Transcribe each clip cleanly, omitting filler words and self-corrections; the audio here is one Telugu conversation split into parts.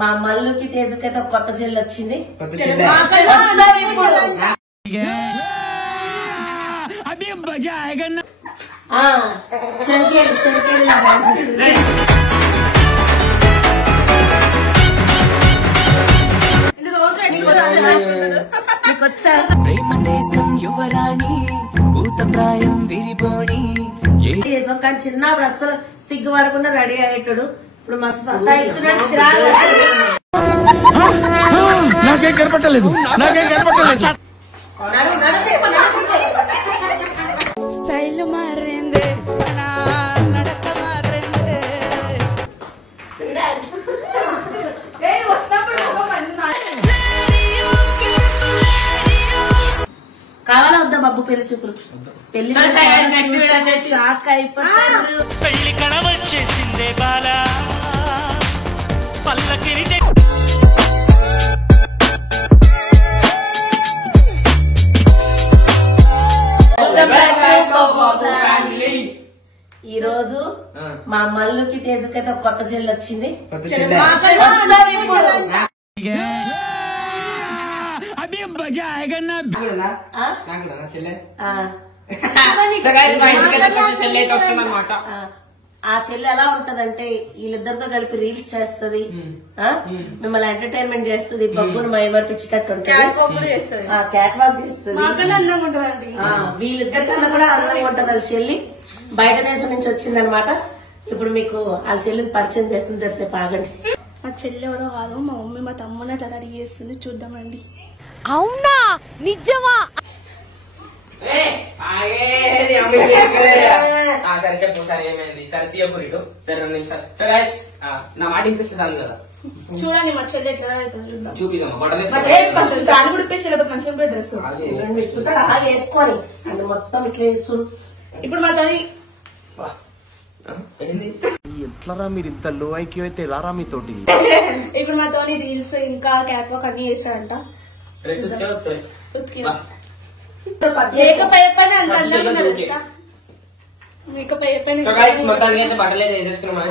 మా మల్లుకి తేజకైతే కొత్త చెల్లి వచ్చింది. కానీ చిన్నప్పుడు అసలు సిగ్గుపడకుండా రెడీ అయ్యేటాడు. ఇప్పుడు మస్తు సత్తాయిస్తున్నాడు. నాకేం కనపట్టలేదు. స్టైల్ మారింది, నడక మారింది. కావాలా వద్దా బాబు పెళ్లి చూపులు? పెళ్లి షాక్ అయిపోతారు. పెళ్లి కడవచ్చేసిందే బాలా పల్లకిరి. ఈ రోజు మా మల్లుకి తేజకైతే కొత్త చెల్లి వచ్చింది. ఆ చెల్లి ఎలా ఉంటదంటే వీళ్ళిద్దరితో కలిపి రీల్స్ చేస్తది, మిమ్మల్ని ఎంటర్టైన్మెంట్ చేస్తుంది, బబ్బును భయపట్టించినట్టు ఉంటుంది, క్యాట్ వాక్ చేస్తుంది. వీళ్ళిద్దరికన్నా కూడా అందంగా ఉంటది వాళ్ళ చెల్లి. బయట దేశం నుంచి వచ్చిందనమాట. ఇప్పుడు మీకు వాళ్ళ చెల్లిని పరిచయం చేస్తుంది. చేస్తే బాగండి. మా చెల్లి ఎవరో కాదు, మా మమ్మీ మా తమ్ముని అట్లా రెడీ చేస్తుంది. చూద్దామండి. అవునా నిజమా? సరే చెప్పు సరే ఏమైంది? సరే తీయపురిడు. సరే 2 నిమిషాలు. సరే నా మాట ఇంపిస్తే చాలు కదా. చూడండి మా చెల్లి ఎట్లా చూద్దాం. చూపిస్తామా దాని కూడా ఇప్పేసి మంచిగా డ్రెస్ వేసుకొని అది మొత్తం ఇట్లా వేస్తుంది. ఇప్పుడు మా తల్లి ఎట్లరా మీరు ఇంత లో ఐక్యూ అయితే రారా మీతోటి. ఇప్పుడు మా తోని రీల్స్ ఇంకా క్యాట్ వాక్ అన్ని చేశాడంట. మేకప్ అయిపోయినా అంత అందంగా ఉన్నాడు తెలుసా? మేకప్ అయిపోయినా మొత్తానికి అయితే బట్టలేదు వేసేసుకున్నాం.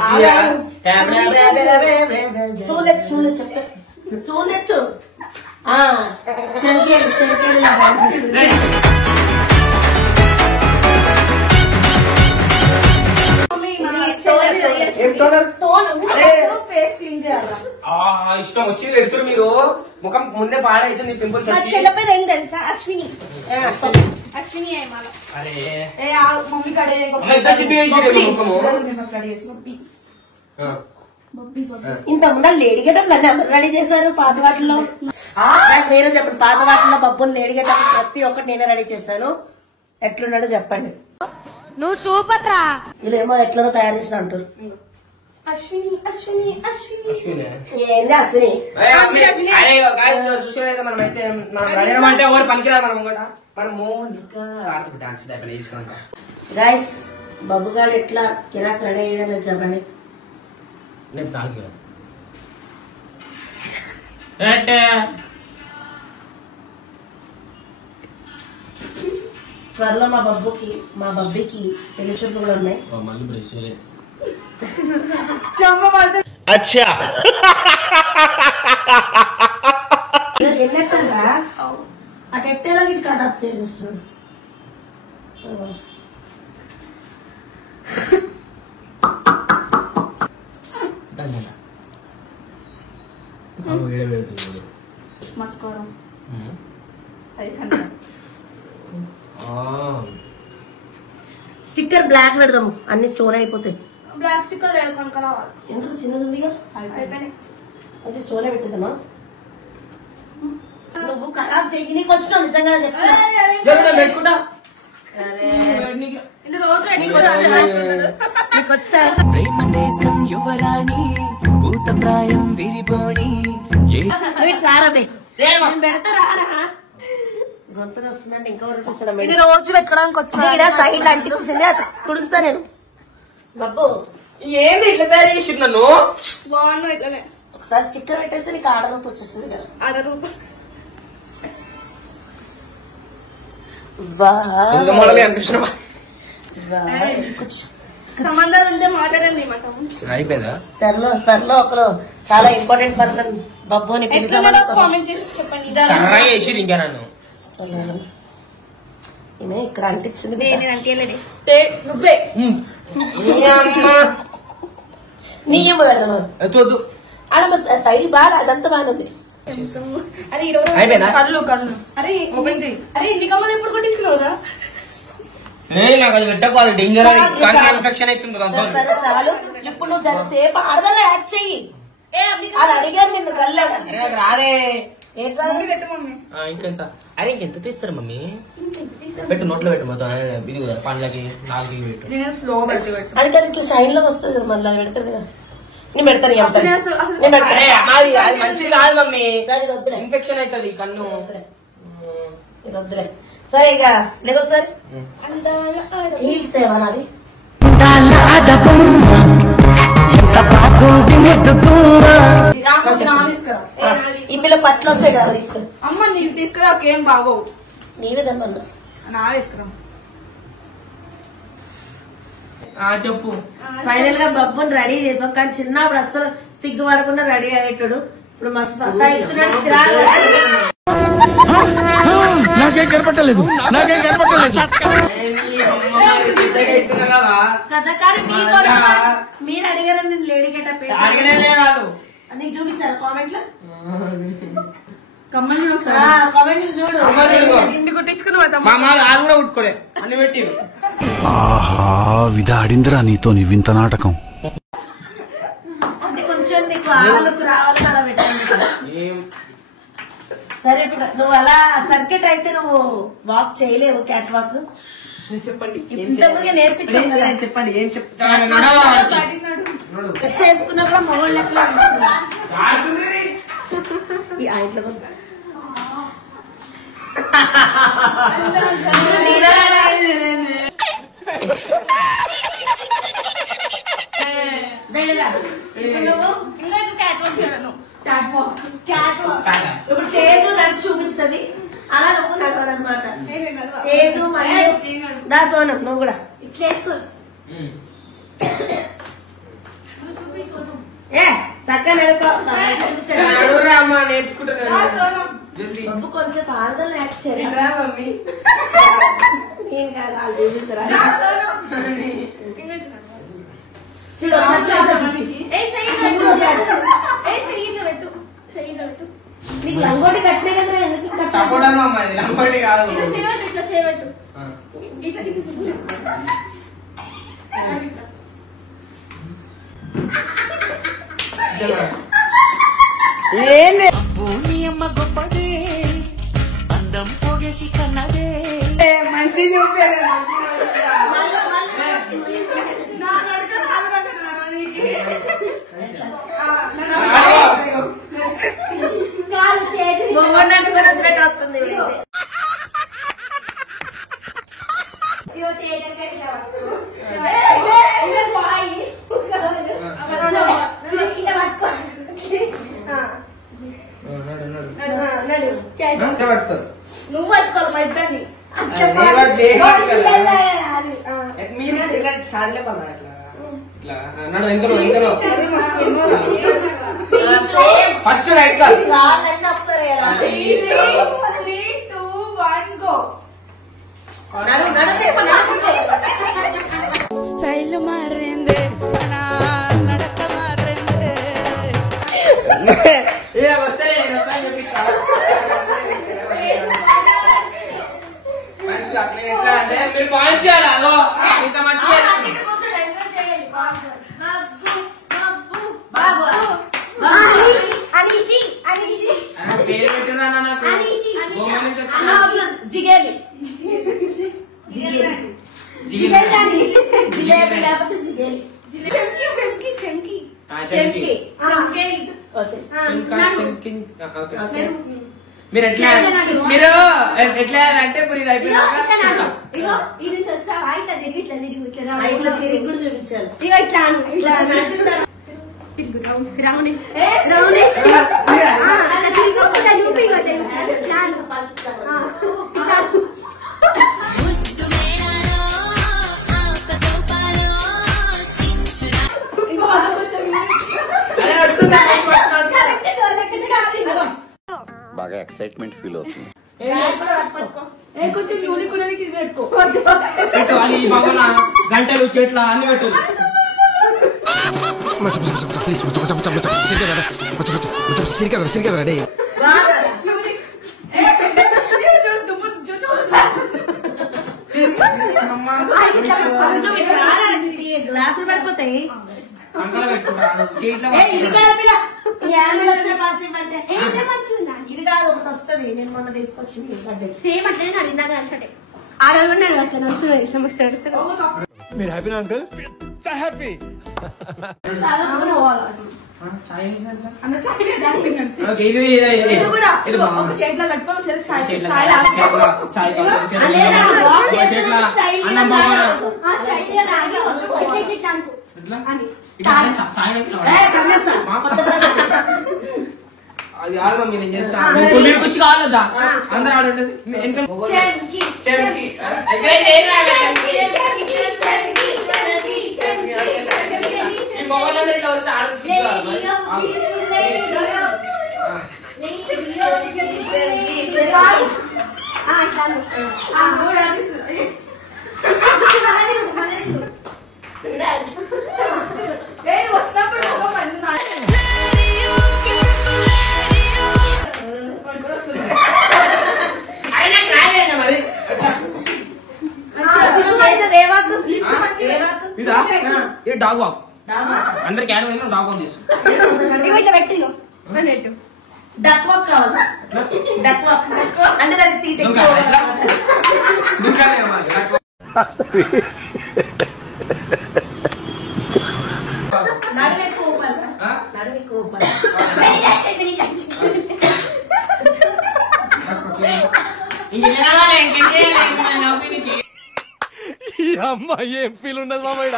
ఇష్టం వచ్చి పెడుతురు మీరు. ముఖం ముందే పాడైతుంది. పింపుల్స్ చెల్లపైన ఏం తెలుసా? అశ్విని మమ్మీ ఇంత ముందు లేడీ గెటప్ రెడీ చేశారు పాత వాటిలో. నేను చెప్పండి, పాత వాటిలో బబ్బుని లేడీ గెటప్ ప్రతి ఒక్కటి నేనే రెడీ చేశాను. ఎట్లున్నాడో చెప్పండి. నువ్వు సూపర్ రా. వీళ్ళేమో ఎట్లనో తయారు చేసిన అంటారు. అశ్విని ఏంది అశ్విని? చూసుకోలేదు మనం అయితే. అంటే ఎవరు పనికిరారు మనం కూడా. మనము డాన్స్ చేసుకున్నాం. గైస్ బబ్బు గారు ఎట్లా కిరాక్ రెడీ అయ్యడం చెప్పండి. నేను దానికి త్వరలో మా బబ్బీకి పెళ్లి చూపులు కూడా ఉన్నాయి. ఎన్నట్టుందా అటు ఎట్టేలా ఇటు కటప్ చేసేస్తున్నాడు. మస్కారం స్టిక్కర్ బ్లాక్ పెడదాము, అన్ని స్టోర్ అయిపోతాయి. బ్లాక్ స్టిక్కర్ కొనుక రావాలి. ఎందుకు చిన్నది ఉందిగా అది స్టోర్ పెట్టిద్దామా? నువ్వు ఖరాబ్ చెయ్యి, నీకు వచ్చినావు నిజంగా చెప్తా. ప్రేమదేశం యువరాణి భూతప్రాయం విరిబోణి గొంతులు వస్తుందంటే ఇంకా రోజు పెట్టుకోవడానికి వచ్చా సైడ్ అంటించింది తుడుస్తా నేను. బాబు ఏంది ఇట్లా తయారు చేసి నన్ను? బాగున్నావు ఇట్లనే. ఒకసారి స్టిక్కర్ పెట్టేస్తే నీకు ఆడరూపు వచ్చేస్తుంది కదా. ఆడరూపు అనిపిస్తున్నా. సంబంధాలు ఉంటే మాట్లాడండి. అయిపోయిందా? త్వరలో ఒకరు చాలా ఇంపార్టెంట్ పర్సన్ బబ్బుని కామెంట్ చేసి చెప్పండి. ఇంకా నన్ను ఇక్కడ అంటించింది నేను అంటేలేదే నువ్వే నీ ఏమో పెడదాం చూద్దు ఆడ సైడ్ బాగా అదంతా బాగుంది. అరే అయిపోయిందా? కళ్ళు అరే అరే ఇన్ని కమ్మలు ఎప్పుడు కొట్టించుకున్నావురా? నాకు అది పెట్టకోవాలి డేంజర్ ఇన్ఫెక్షన్ అవుతుంది సరే చాలు. ఇప్పుడు నువ్వు సేపు ఆడదల్లో యాక్ట్ చెయ్యి. అది అడిగారు నిన్ను కల్లాగా రాదే ఇంకెంత అరే ఇంకెంత తీస్తారు మమ్మీ? పెట్టు నోట్లో పెట్టు మొత్తం ఇది కూడా పండ్లకి 4 పెట్టు. అది కదా ఇట్లా షైన్ లో వస్తుంది కదా మళ్ళీ అది పెడతారు కదా. నేను పెడతాను అది మంచిది కాదు మమ్మీ, వద్దులే ఇన్ఫెక్షన్ అవుతుంది కన్ను. ఇది వద్దులే. సరే ఇక లేకో సార్ హీల్స్ తేవాలా అవి? ఈ పిల్ల పట్లు వస్తాయి కదా తీసుకురా. అమ్మ నీవు తీసుకురా ఒకేం బాగోవు. నీవేదమ్మన్నా నా వేసుకురా. చెప్పు. ఫైనల్ గా బబ్బుని రెడీ చేసాం కానీ చిన్నప్పుడు అసలు సిగ్గుపడకుండా రెడీ అయ్యేటాడు. ఇప్పుడు మస్తు సత్తాయిస్తున్నాడు. నాకేం కనపట్టలేదు కదా కానీ మీరు అడిగారని నేను లేడీ గెటప్ నీకు చూపించారు కామెంట్ లో. కామెంట్ చూడు ఇంటి కొట్టించుకుని కూడా ఉట్టుకోలే అన్ని పెట్టి. ఆహా విధా ఆడిందిరా నీతో నీ వింత నాటకం. అంటే కొంచెం నీకు ఆడలకు రావాలని అలా పెట్టండి. సరే ఇప్పుడు నువ్వు అలా సర్కిట్ అయితే నువ్వు వాక్ చేయలేవు క్యాట్ వాక్. చెప్పండి ఇంతకుముందుగా నేర్పించాను కదా. చెప్పండి ఏం వేసుకున్నప్పుడు మొగోళ్ళ లెక్కలా ఈ ఇంట్లో ఇప్పుడు తేజు నడిచి చూపిస్తుంది అలా నువ్వు నడవాలన్నమాట. తేజు మరియు దా సోనం నువ్వు కూడా ఇట్లా వేసుకో. ఏ చక్కగా నడుకో. బబ్బు కొంచెం ఆడదాన్ని యాక్ట్ చేయాలి. నేను కాదు వాళ్ళు చూపిస్తారా చూడు నీకు లంగోటి కట్టినా కదా ఎందుకు ఇట్లా చేయబెట్టు. భూమి అమ్మ గొప్పదే అందం పోగేసి కన్నదే మంచి చూపారు. వచ్చినట్టు వస్తుంది. నువ్వు పట్టుకోవాలి మా ఇద్దరిని. మీరు చాలే పన్నా ఇట్లా అన్నాడు. ఇంకలో ఫస్ట్ రైట్ కాదు ఒకసారి 3, 2, 1 go. స్టైల్ మారింది నడక మారింది. ఎట్లా అంటే మీరు పాయింట్ చేయాలి. అదో ఇంత మంచిగా పేరు పెట్టినా నాకు జిగేలి జిలేబీ లేకపోతే జిగేలి చెంకి. మీరు ఎట్లా అంటే ఇప్పుడు ఇది అయిపోయినాక ఇట్లా తిరిగి కూడా చూపించాలి. అరే వస్తుందా బాగా ఎక్సైట్మెంట్ ఫీల్ అవుతుంది. కొంచెం యూనిక్ కూడా పెట్టుకో పెట్టాలి ఈ పక్కన గంటలు చెట్ల అన్ని పెట్టు. గ్లాసులు పడిపోతాయి. సంకలో పెట్టుకుంటారు చేతిలో ఇది కాదు ఒకటి వస్తుంది. నేను మొన్న తీసుకొచ్చింది బర్త్డే సేమ్ అట్లనే నాకు ఇందాక నచ్చటే ఆడవాళ్ళు అట్లా నడుస్తుంది సమస్య మీరు హ్యాపీనా అంకుల్? హ్యాపీ. చాలా ఇది కూడా ఇది ఒక చేతిలో కట్టుకోవాలి అది కాదు మమ్మీ నేను చేస్తాను. మీరు ఖుషి కావాలద్దా అందరూ ఆడుంటది. మొబైల్ ఇట్లా వస్తే ఆడచ్చు. వచ్చినప్పుడు డాగ్ వాక్ అందరికి యాడ్ అయినా డాగ్ వాక్ చేసు. డక్ వాక్ కావాలి. డక్ వాక్ అంటే దానికి సీట్ ఎక్కువ. నడుమే కోపాలి. నడుమే కోపాలి. ఈ అమ్మాయి ఏం ఫీల్ ఉన్నది మామయ్య?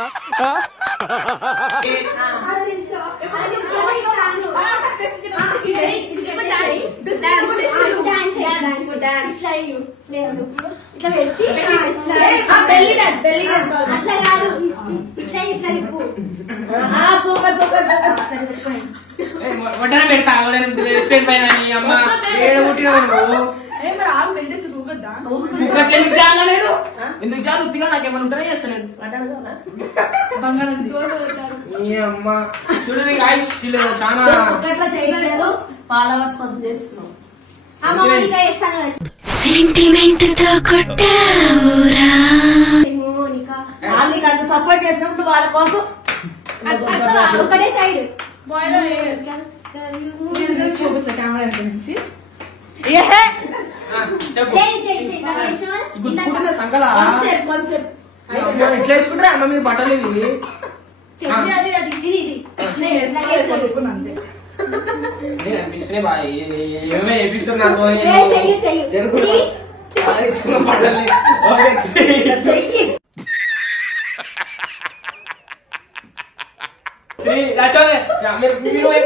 వడ్డన పెడతా రెస్టారెంట్ పైన అమ్మ ఏడు పుట్టిన ఎందుకు చాలు ఉత్తిగా నాకేమన్నా ఉంటానే చేస్తాను. చూడండి చాలా ఫాలోవర్స్ కోసం చేస్తున్నాం. వాళ్ళకి అంత సపోర్ట్ చేసినప్పుడు వాళ్ళ కోసం ఒకటే సైడ్ చూపిస్తా కెమెరా నుంచి. సంకలా ఎట్లా వేసుకుంటారా అమ్మ మీరు బట్టలు ఇవి? అనిపిస్తున్నాయి బాగా ఏమే వేపిస్తున్నారు నాకు బట్టలు.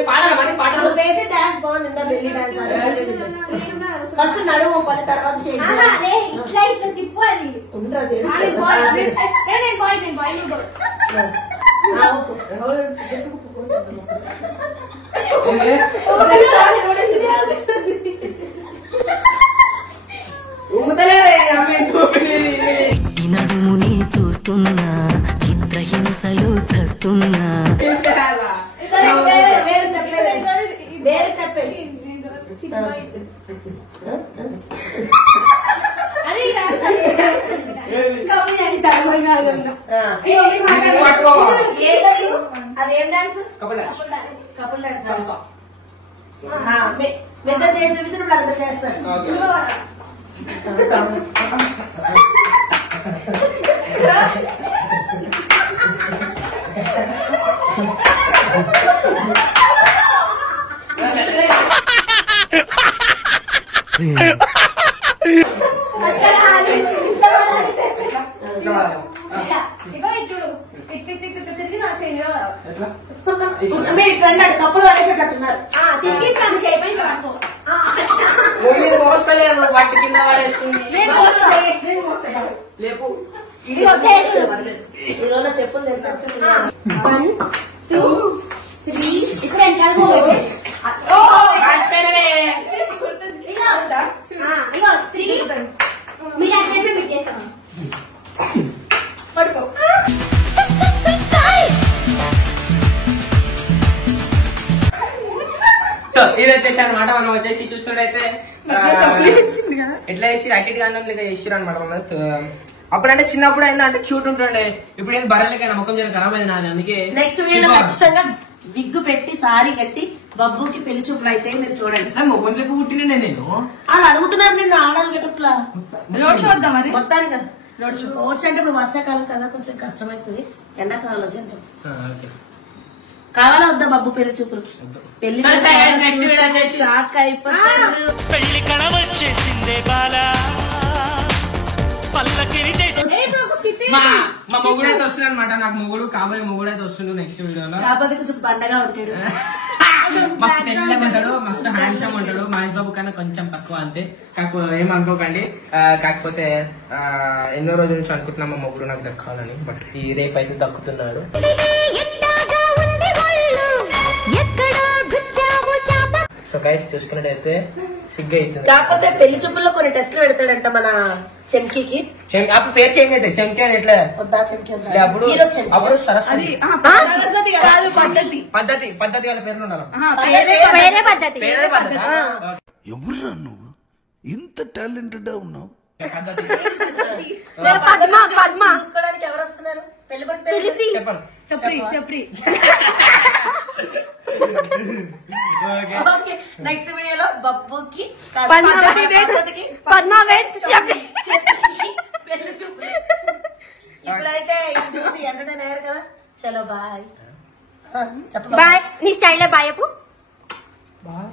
పాడాలి మరి పాటలు వేసి డాన్స్ బాగుంది. బెల్లి డాన్స్ ఫస్ట్ నడుము పని తర్వాత ఇట్లా ఇట్లా తిప్పాలి. ఈ నడుముని చూస్తున్నా చిత్రహింసలు చస్తున్నా. అదేం డాన్స్? Couple dance. మెద్ద చేసి చూపించినప్పుడు అంత చేస్తారు. మీరు ఇక్కడ కప్పులు పడేసేటట్టున్నారు. వాటి కింద పడేస్తుంది. లేపు ఈరోజు చెప్పులు సో ఇది వచ్చేసి అనమాట. మనం వచ్చేసి చూస్తున్నట్టయితే ఎట్లా చేసి అటు అన్నం లేదా చేసిరు అనమాట. అప్పుడంటే చిన్నప్పుడు అయినా అంటే క్యూట్ ఉంటుండే, ఇప్పుడు ఏం బర్రెలకైనా ముఖం జర ఖరాబ్ అయింది నాది. అందుకే నెక్స్ట్ వీడియోలో ఖచ్చితంగా విగ్గు పెట్టి సారీ కట్టి బబ్బుకి పెళ్లి చూపులు అయితే మీరు చూడండి. ముఖం చెప్పు పుట్టిన నేను అది అడుగుతున్నారు నిన్ను ఆడాలి గెటప్లా రోడ్ షో వద్దాం మరి. మొత్తానికి కదా రోడ్స్ అంటే ఇప్పుడు వర్షాకాలం కదా కొంచెం కష్టమవుతుంది, ఎండాకాలంలో చేద్దాం. కావాలా వద్దా బబ్బు పెళ్లి చూపులు? పెళ్లి షాక్ అయిపోతారు. పెళ్లి కళ వచ్చేసిందే బాలా పల్లకిని మా మొగుడు అయితే వస్తుంది అనమాట. నాకు మొగుడు కాబోయే మొగుడు అయితే వస్తుండు నెక్స్ట్ వీడియోలో. కాకపోతే కొంచెం పండగా ఉంటాడు, మస్తు పెద్దగా ఉంటాడు, మస్తు హ్యాండ్సమ్ ఉంటాడు. మహేష్ బాబు కన్నా కొంచెం తక్కువ అంతే. కాకపోతే ఏమనుకోకండి. కాకపోతే ఎన్నో రోజుల నుంచి అనుకుంటున్నా మా మొగుడు నాకు దక్కాలని, బట్ ఈ రేపు అయితే దక్కుతున్నాడు. సో గైస్ చూసుకున్నట్టయితే సిగ్గు అవుతుంది. కాకపోతే పెళ్లి చూపుల్లో కొన్ని టెస్టులు పెడతాడంట మన చెంకీకి. అప్పుడు పేరు చేంజ్ అయితే చెంకి అని ఎట్లా వద్దా చెంకి వద్దా? అప్పుడు హీరో చెంకి. అప్పుడు సరస్వతి పద్ధతి వాళ్ళ పేర్లు ఉండాలి. వేరే పద్ధతి. పేరే పద్ధతి. ఎవర్రా నువ్వు ఇంత టాలెంటెడ్ ఉన్నావు? పద్ధతి చూసుకోవడానికి ఎవరు వస్తున్నారు? పెళ్లి పడితే చెప్పండి. చెప్పరి ఓకే నెక్స్ట్ వీడియోలో బబ్బుకి పెళ్లి చూపులు. ఇప్పుడైతే ఇది చూసి ఎంటర్టైన్ అయ్యారు కదా. చలో బాయ్. బాయ్. నీ స్టైల్ బాయ్. బాయ్.